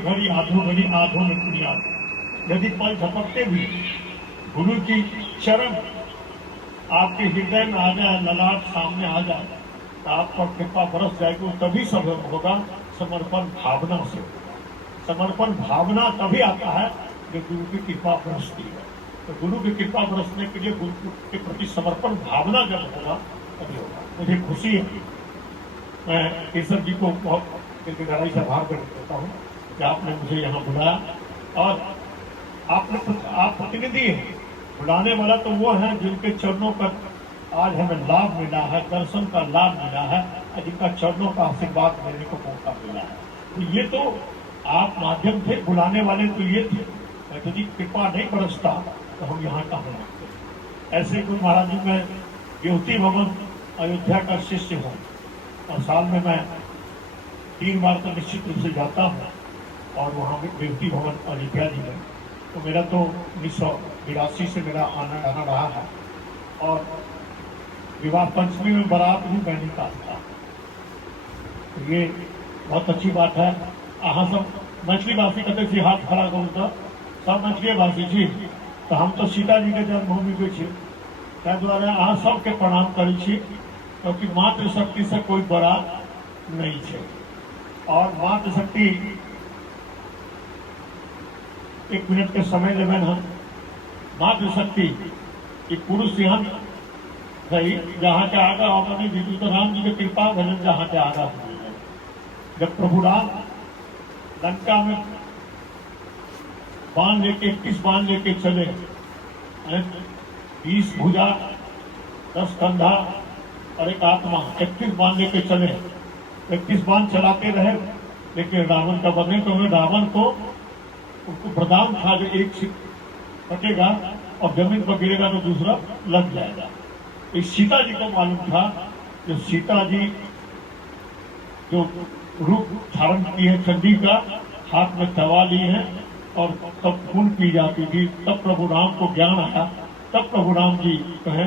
भरी आंखों में दुनिया, यदि पल झपकते भी गुरु की चरण आपके हृदय में आ जाए, ललाट सामने आ जाए, तो आप पर कृपा बरस जाएगी। तभी संभव होगा समर्पण भावना से। समर्पण भावना तभी आता है जब गुरु की कृपा बरसती है। तो गुरु की कृपा बरसने के लिए गुरु के प्रति समर्पण भावना जब होगा तभी होगा। मुझे खुशी है, मैं केसर जी को बहुत गहराई से आभार व्यक्त करता हूँ कि आपने मुझे यहाँ बुलाया, और आप प्रतिनिधि हैं। बुलाने वाला तो वो है जिनके चरणों पर आज हमें लाभ मिला है, दर्शन का लाभ मिला है, और जिनका चरणों का आशीर्वाद लेने को मौका मिला है। तो ये तो आप माध्यम थे, बुलाने वाले तो ये थे। यदि कृपा नहीं बरसता तो हम यहाँ कहाँ आते। ऐसे गुरु महाराज जी, मैं विभूति भवन अयोध्या का शिष्य हूँ, और साल में मैं 3 बार तो निश्चित रूप से जाता हूँ, और वहाँ विभूति भवन अयोध्या जी में तो मेरा तो 1982 से मेरा आना जाना रहा है। और विवाह पंचमी में बारात भी मैं निकालता, तो ये बहुत अच्छी बात है। अहाँ सब मैथिली भाषी कहते छी, हाथ खड़ा करू तो सब मैथिली भाषी छी, तो हम तो सीता जी के जन्मभूमि के छी, ताहि दुआरे अहाँ सबके प्रणाम करै छी, क्योंकि मातृशक्ति से कोई बड़ा नहीं है। और मातृशक्ति, 1 मिनट के समय लेबे हम। मातृशक्ति कि पुरुष यहाँ रही जहाँ के आगा अपनी दीदी तो राम जी के कृपा भजन जहाँ के आगा हुई है। जब प्रभु राम लंका में बाण लेके 21 बाण लेके चले, 20 भुजा 10 कंधा और एक आत्मा, 31 बाण लेके चले। 31 बाण चलाते रहे, लेकिन रावण का बने तो रावण को उसको वरदान था जो एक फटेगा और जमीन पर गिरेगा तो दूसरा लग जाएगा। इस सीता जी को मालूम था कि सीता जी जो रूप धारण की है चंडी का, हाथ में तवा ली है, और तब खून पी जाती थी। तब प्रभु राम को ज्ञान आया। तब प्रभु राम जी कहे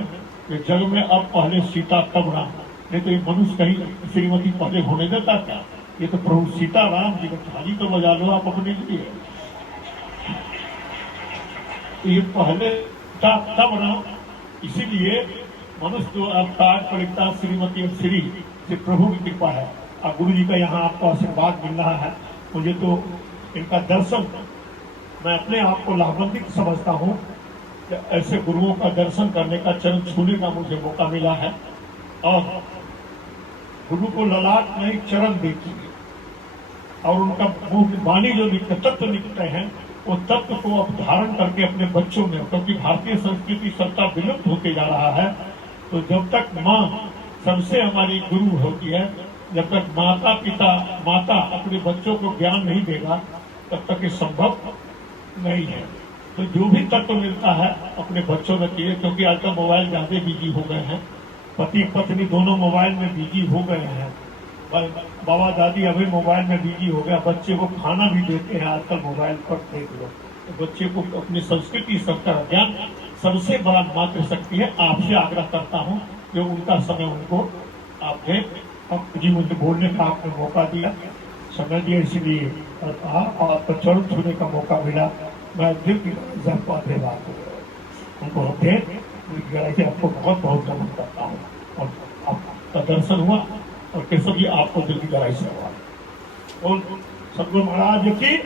कि जग में अब पहले सीता तब राम, नहीं तो ये मनुष्य कहीं श्रीमती पहले होने देता क्या। ये तो प्रभु सीता राम जी का थाली तो बजा लो आप अपने लिए। ये पहले तब राम, इसीलिए मनुष्य जो अवतार पड़ता श्रीमती और श्री से प्रभु की कृपा है। और गुरु जी का यहाँ आपको आशीर्वाद मिल रहा है। मुझे तो इनका दर्शन, मैं अपने आप को लाभान्वित समझता हूँ कि ऐसे गुरुओं का दर्शन करने का, चरण छूने का मुझे मौका मिला है। और गुरु को ललाट नहीं चरण देखिए, और उनका मुंह की वाणी जो तत्व लिखते हैं, वो तत्व को अब धारण करके अपने बच्चों में, क्योंकि भारतीय संस्कृति सबका विलुप्त होते जा रहा है। तो जब तक माँ सबसे हमारी गुरु होती है, जब तक माता अपने बच्चों को ज्ञान नहीं देगा, तब तक ये संभव नहीं है। तो जो भी तत्व मिलता है अपने बच्चों में किए, क्योंकि आजकल मोबाइल ज्यादा बिजी हो गए हैं, पति पत्नी दोनों मोबाइल में बिजी हो गए हैं, बाबा दादी अभी मोबाइल में बिजी हो गया, बच्चे को खाना भी देते हैं आजकल मोबाइल पर, देख लो। तो बच्चे को अपनी संस्कृति संस्कार ज्ञान सबसे बड़ा मातृशक्ति है। आपसे आग्रह करता हूँ कि उनका समय उनको आपने जी मुझे बोलने का आपने मौका दिया, समय दिया, इसलिए आपका चरण छूने का मौका मिला। मैं दिल की धन्यवाद उनको होते आपको बहुत बहुत नमन करता हूँ। और आपका दर्शन हुआ, और केशव जी आपको दिल की गहराई से हुआ। और सदगुरु महाराज की